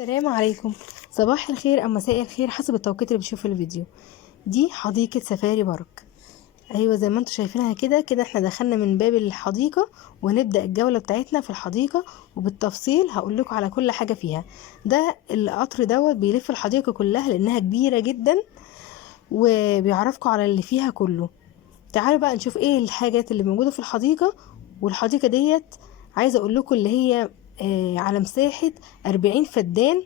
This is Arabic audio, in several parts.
السلام عليكم. صباح الخير أو مساء الخير حسب التوقيت اللي بتشوف الفيديو. دي حديقة سفاري بارك. ايوه زي ما انتم شايفينها كده كده احنا دخلنا من باب الحديقة وهنبدأ الجولة بتاعتنا في الحديقة، وبالتفصيل هقول لكم على كل حاجة فيها. ده القطر دوت بيلف الحديقة كلها لانها كبيرة جدا، وبيعرفكم على اللي فيها كله. تعالوا بقى نشوف ايه الحاجات اللي موجودة في الحديقة. والحديقة ديت عايزة اقول لكم اللي هي على مساحة 40 فدان،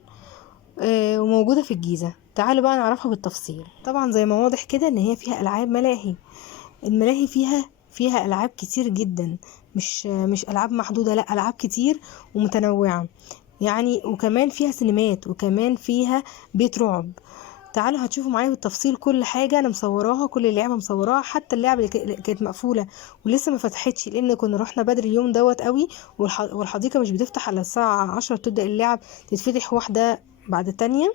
وموجودة في الجيزة. تعالوا بقى نعرفها بالتفصيل. طبعا زي ما واضح كده ان هي فيها العاب ملاهي. الملاهي فيها العاب كتير جدا، مش العاب محدودة، لا العاب كتير ومتنوعة يعني. وكمان فيها سينمات، وكمان فيها بيت رعب. تعالوا هتشوفوا معايا بالتفصيل كل حاجة انا مصوراها، كل لعبة مصوراها، حتى اللعبة اللي كانت مقفولة ولسه ما فتحتش، لان كنا رحنا بدري اليوم دوت قوي. والحديقة مش بتفتح على الساعة 10، تبدأ اللعب تتفتح واحدة بعد التانية،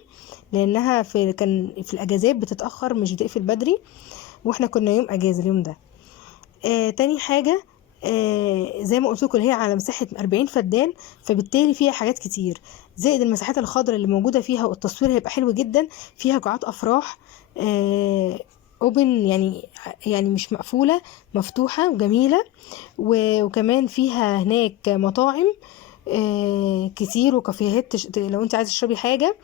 لانها كان في الاجازات بتتأخر مش بتقفل بدري، واحنا كنا يوم اجازة اليوم ده. تاني حاجة، زي ما قلت لكم هي على مساحة 40 فدان، فبالتالي فيها حاجات كتير، زائد المساحات الخضراء اللي موجودة فيها، والتصوير هيبقى حلو جدا. فيها قاعات أفراح اوبن، يعني مش مقفولة، مفتوحة وجميلة. وكمان فيها هناك مطاعم كتير، وكافيهات لو انت عايز تشربي حاجة.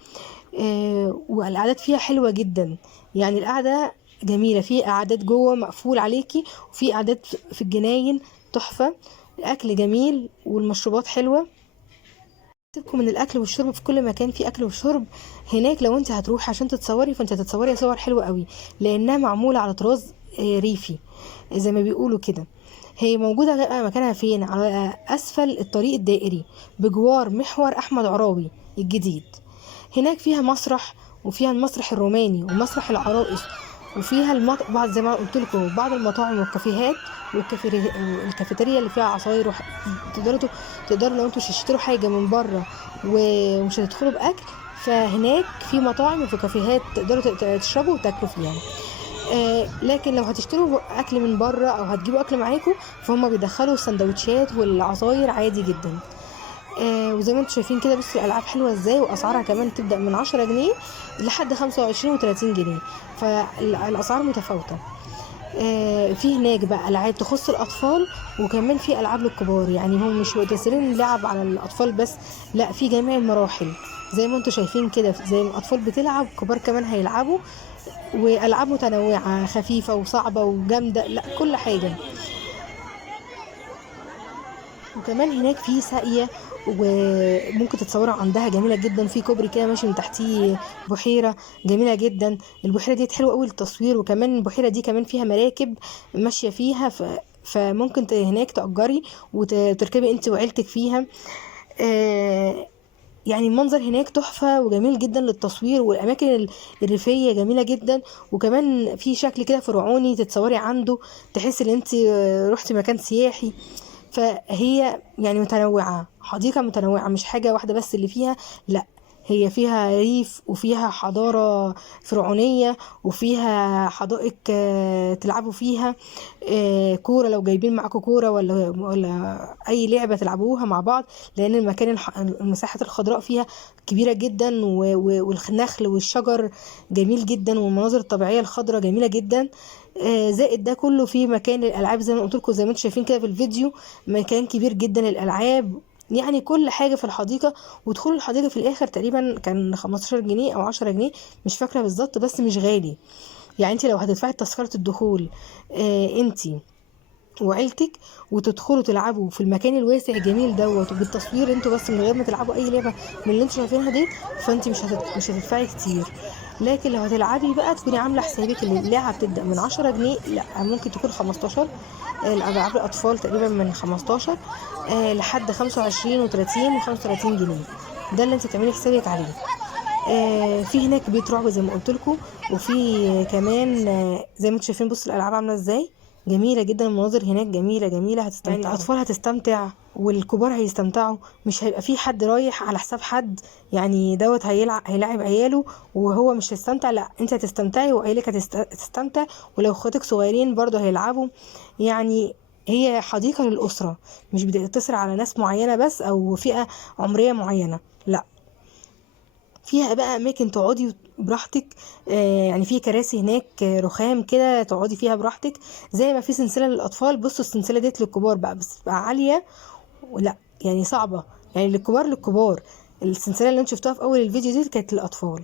والقعدات فيها حلوة جدا، يعني القعدة جميلة. في قعدات جوه مقفول عليكي، وفي قعدات في الجناين تحفة. الأكل جميل والمشروبات حلوة. سيبكم من الأكل والشرب، في كل مكان في أكل وشرب هناك. لو انت هتروح عشان تتصوري، فانت هتتصوري صور حلوة قوي، لأنها معمولة على طراز ريفي زي ما بيقولوا كده. هي موجودة بقى مكانها فين؟ على أسفل الطريق الدائري بجوار محور أحمد عراوي الجديد. هناك فيها مسرح، وفيها المسرح الروماني ومسرح العرائس، وفيها بعض زي ما قلت لكم بعض المطاعم والكافيهات والكافيتيريا اللي فيها عصاير تقدروا لو انتوا تشتروا حاجه من بره ومش هتدخلوا باكل، فهناك في مطاعم وفي كافيهات تقدروا تشربوا وتاكلوا فيها. لكن لو هتشتروا اكل من بره او هتجيبوا اكل معاكم، فهم بيدخلوا السندوتشات والعصاير عادي جدا. وزي ما انتم شايفين كده، بصوا الالعاب حلوه ازاي، واسعارها كمان تبدا من 10 جنيه لحد 25 و30 جنيه، فالاسعار متفاوته. في هناك بقى العاب تخص الاطفال، وكمان في العاب للكبار، يعني هم مش مقتصرين لعب على الاطفال بس، لا في جميع المراحل. زي ما انتم شايفين كده، زي ما الاطفال بتلعب كبار كمان هيلعبوا، والعاب متنوعه خفيفه وصعبه وجامده، لا كل حاجه. وكمان هناك في ساقية، وممكن تتصوروا عندها جميلة جدا، في كوبري كده ماشي من تحتيه بحيرة جميلة جدا. البحيرة دي حلوة قوي للتصوير، وكمان البحيرة دي كمان فيها مراكب ماشية فيها، فممكن هناك تأجري وتركبي انت وعيلتك فيها. يعني المنظر هناك تحفة وجميل جدا للتصوير، والأماكن الريفية جميلة جدا. وكمان في شكل كده فرعوني تتصوري عنده، تحس ان انت رحتي مكان سياحي. فهي يعني متنوعة، حديقة متنوعة، مش حاجة واحدة بس اللي فيها، لا هي فيها ريف، وفيها حضارة فرعونية، وفيها حدائق تلعبوا فيها كورة، لو جايبين معاكم كورة ولا أي لعبة تلعبوها مع بعض، لأن المساحة الخضراء فيها كبيرة جدا، والنخل والشجر جميل جدا، والمناظر الطبيعية الخضراء جميلة جدا. زائد ده كله في مكان للألعاب زي ما قلت لكم، زي ما انتم شايفين كده في الفيديو، مكان كبير جدا للألعاب، يعني كل حاجة في الحديقة. ودخول الحديقة في الآخر تقريبا كان 15 جنيه أو 10 جنيه، مش فاكرة بالظبط، بس مش غالي. يعني انت لو هتدفعي تذكرة الدخول انت وعيلتك، وتدخلوا تلعبوا في المكان الواسع الجميل دوت، وبالتصوير انتوا بس من غير ما تلعبوا اي لعبه من اللي انتوا شايفينها دي، فانت مش هتدفعي كتير. لكن لو هتلعبي بقى تكوني عامله حسابك ان اللعبه بتبدا من 10 جنيه، لا ممكن تكون 15. الالعاب الاطفال تقريبا من 15 لحد 25 و30 و35 جنيه، ده اللي انت تعملي حسابك عليه. في هناك بيت رعب زي ما قلت لكم، وفي كمان زي ما انتم شايفين، بصوا الالعاب عامله ازاي جميله جدا. المناظر هناك جميله جميله، هتستمتع، يعني الاطفال هتستمتع والكبار هيستمتعوا، مش هيبقى في حد رايح على حساب حد، يعني دوت هيلاعب عياله وهو مش هيستمتع، لا انت هتستمتعي وعيالك هتستمتع، ولو اخواتك صغيرين برضه هيلعبوا. يعني هي حديقه للاسره، مش بتقتصر على ناس معينه بس او فئه عمريه معينه، لا. فيها بقى اماكن تقعدي براحتك، يعني في كراسي هناك رخام كده تقعدي فيها براحتك، زي ما في سلسله للاطفال. بصوا السلسله ديت للكبار بقى، بس بقى عاليه ولا يعني صعبه، يعني للكبار للكبار. السلسله اللي انتوا شفتوها في اول الفيديو دي كانت للاطفال.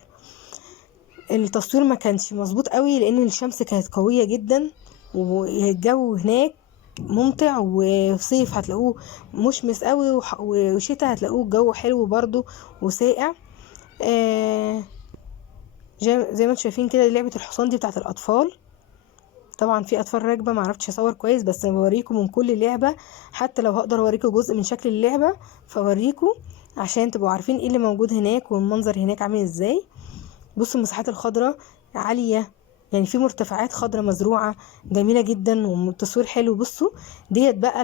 التصوير ما كانش مظبوط قوي لان الشمس كانت قويه جدا، والجو هناك ممتع، وفي صيف هتلاقوه مشمس قوي، وشتاء هتلاقوه الجو حلو برضو وساقع. آه زي ما انتم شايفين كده، لعبة الحصان دي بتاعت الأطفال. طبعا في أطفال راكبة، معرفتش أصور كويس، بس بوريكم من كل لعبة، حتى لو هقدر أوريكم جزء من شكل اللعبة فوريكم عشان تبقوا عارفين ايه اللي موجود هناك والمنظر هناك عامل ازاي. بصوا المساحات الخضراء عالية، يعني في مرتفعات خضراء مزروعة جميلة جدا والتصوير حلو. بصوا ديت بقى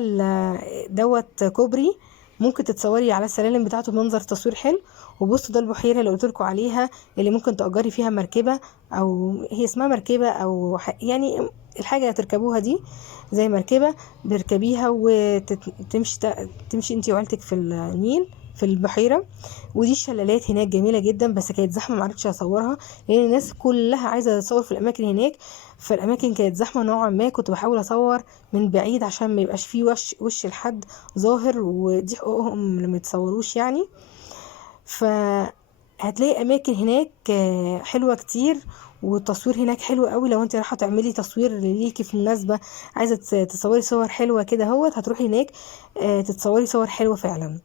دوت كوبري، ممكن تتصوري على السلالم بتاعته بمنظر تصوير حلو. وبصوا ده البحيرة اللي قلتلكوا عليها، اللي ممكن تأجري فيها مركبة، او هي اسمها مركبة او يعني الحاجة اللي هتركبوها دي زي مركبة بتركبيها تمشي انتي وعيلتك في النيل في البحيرة. ودي الشلالات هناك جميله جدا، بس كانت زحمه معرفتش اصورها لان الناس كلها عايزه تصور في الاماكن هناك، فالاماكن كانت زحمه نوعا ما. كنت بحاول اصور من بعيد عشان ما يبقاش فيه وش لحد ظاهر، ودي حقوقهم لما يتصوروش يعني. فهتلاقي اماكن هناك حلوه كتير، والتصوير هناك حلو قوي. لو انت رايحه تعملي تصوير ليكي في مناسبه، عايزه تصوري صور حلوه كده هتروحي هناك تتصوري صور حلوه فعلا.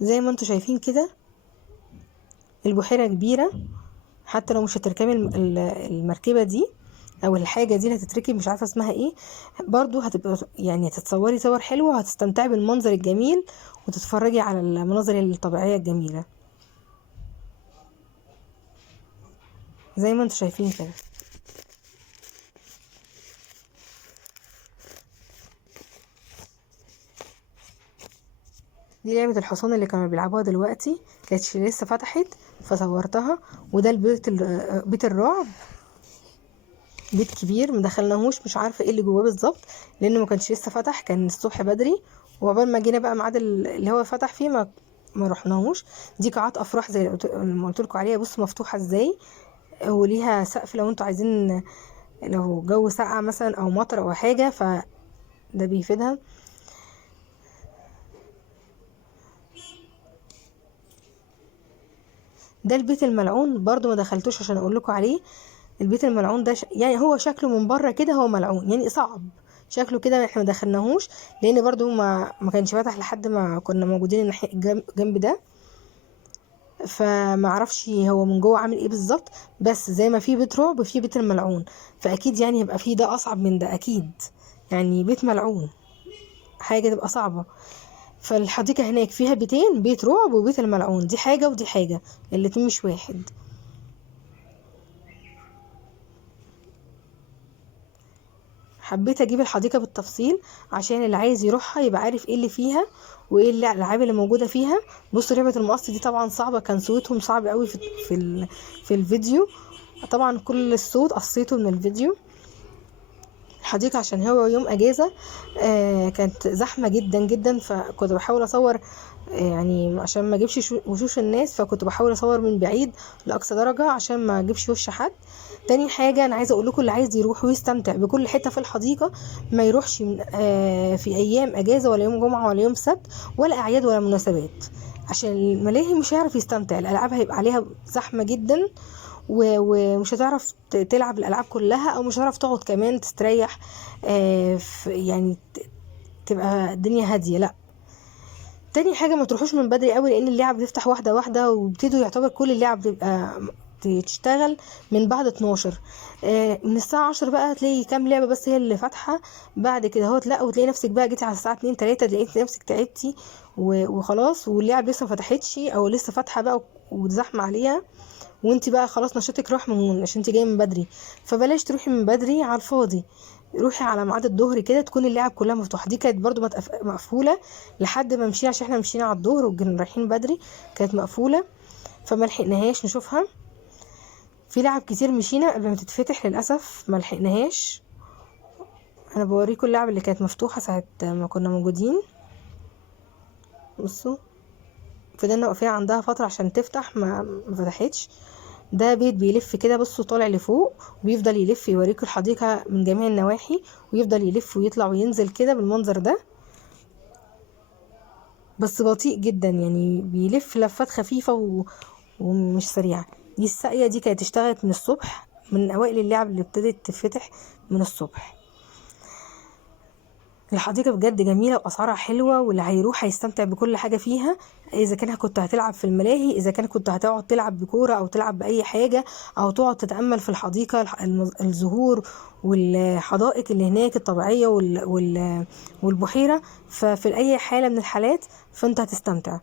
زي ما انتوا شايفين كده البحيرة كبيرة، حتى لو مش هتركبي المركبة دي او الحاجة دي اللي هتتركب، مش عارفة اسمها ايه، برضو هتبقى يعني هتتصوري صور حلوة وهتستمتعي بالمنظر الجميل وتتفرجي على المناظر الطبيعية الجميلة زي ما انتوا شايفين كده. دي لعبة الحصان اللي كانوا بيلعبوها دلوقتي، كانتش لسه فتحت فصورتها. وده بيت الرعب، بيت كبير مدخلناهوش، مش عارفه ايه اللي جواه بالظبط لانه ما كانش لسه فتح، كان الصبح بدري، وعقبال ما جينا بقى ميعاد اللي هو فتح فيه ما رحناهوش. دي قاعات افراح زي ما قلت لكم عليها، بصوا مفتوحه ازاي، وليها سقف لو انتوا عايزين، لو جو ساقع مثلا او مطر او حاجه فده بيفيدها. ده البيت الملعون برضو ما دخلتوش عشان اقول لكم عليه. البيت الملعون ده يعني هو شكله من بره كده هو ملعون، يعني صعب شكله كده، احنا ما دخلناهوش لان برضو ما كانش فاتح لحد ما كنا موجودين الناحيه جنب ده، فما اعرفش هو من جوه عامل ايه بالظبط. بس زي ما في بيت رعب في بيت الملعون، فاكيد يعني يبقى في ده اصعب من ده اكيد، يعني بيت ملعون حاجه تبقى صعبه. فالحديقه هناك فيها بيتين، بيت رعب وبيت الملعون، دي حاجه ودي حاجه، الاتنين مش واحد. حبيت اجيب الحديقه بالتفصيل عشان اللي عايز يروحها يبقى عارف ايه اللي فيها وايه الالعاب اللي موجوده فيها. بصوا لعبه المقص دي طبعا صعبه، كان صوتهم صعب قوي في الفيديو، طبعا كل الصوت قصيته من الفيديو. الحديقه عشان هو يوم اجازه كانت زحمه جدا جدا، فكنت بحاول اصور يعني عشان ما اجيبش وشوش الناس، فكنت بحاول اصور من بعيد لاقصى درجه عشان ما اجيبش وش حد. تاني حاجه انا عايزه اقول لكم، اللي عايز يروح ويستمتع بكل حته في الحديقه ما يروحش في ايام اجازه ولا يوم جمعه ولا يوم سبت ولا اعياد ولا مناسبات، عشان الملاهي مش هيعرف يستمتع، الالعاب هيبقى عليها زحمه جدا ومش هتعرف تلعب الالعاب كلها، او مش هتعرف تقعد كمان تستريح يعني تبقى الدنيا هاديه. لا، تاني حاجه ما تروحوش من بدري قوي لان اللعب بتفتح واحده واحده، وبتبتدوا يعتبر كل اللعب بتبقى تشتغل من بعد 12. من الساعه 10 بقى هتلاقي كام لعبه بس هي اللي فاتحه، بعد كده لا، وتلاقي نفسك بقى جيتي على الساعه 2 3 لقيت نفسك تعبتي وخلاص، واللعب لسه ما فتحتش او لسه فاتحه بقى وزحمه عليها، وانت بقى خلاص نشاطك راح عشان انت جايه من بدري. فبلاش تروحي من بدري على الفاضي، روحي على ميعاد الظهر كده تكون اللعب كلها مفتوحه. دي كانت برضو مقفوله لحد ما مشينا عشان احنا مشينا على الظهر وكنا رايحين بدري، كانت مقفوله فما لحقناهاش نشوفها. في لعب كتير مشينا قبل ما تتفتح للاسف ما لحقناهاش. انا بوريكم اللعب اللي كانت مفتوحه ساعه ما كنا موجودين. بصوا فضلنا واقفين عندها فتره عشان تفتح، ما فتحتش. ده بيت بيلف كده، بصوا طالع لفوق وبيفضل يلف يوريكوا الحديقه من جميع النواحي، ويفضل يلف ويطلع وينزل كده بالمنظر ده، بس بطيء جدا يعني، بيلف لفات خفيفه ومش سريعه. دي الساقيه دي كانت اشتغلت من الصبح، من اوائل اللعب اللي ابتدت تفتح من الصبح. الحديقة بجد جميلة وأسعارها حلوة، واللي هيروح هيستمتع بكل حاجة فيها. إذا كان كنت هتلعب في الملاهي، إذا كان كنت هتقعد تلعب بكورة أو تلعب بأي حاجة، أو تقعد تتأمل في الحديقة، الزهور والحدائق اللي هناك الطبيعية والبحيرة. ففي أي حالة من الحالات فأنت هتستمتع،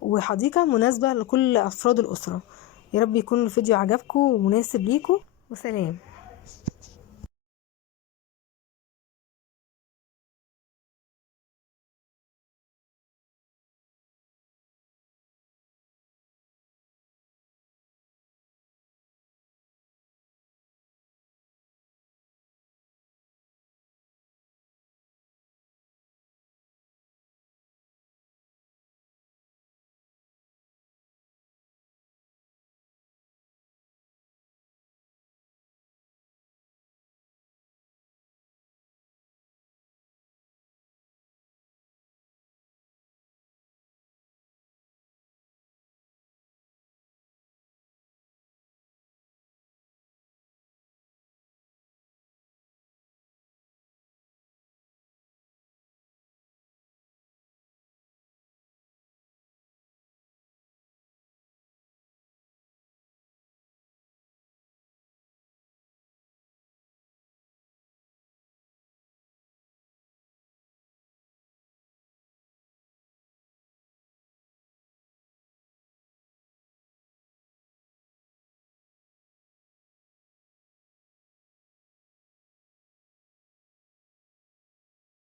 وحديقة مناسبة لكل أفراد الأسرة. يا رب يكون الفيديو عجبكم ومناسب ليكم، وسلام.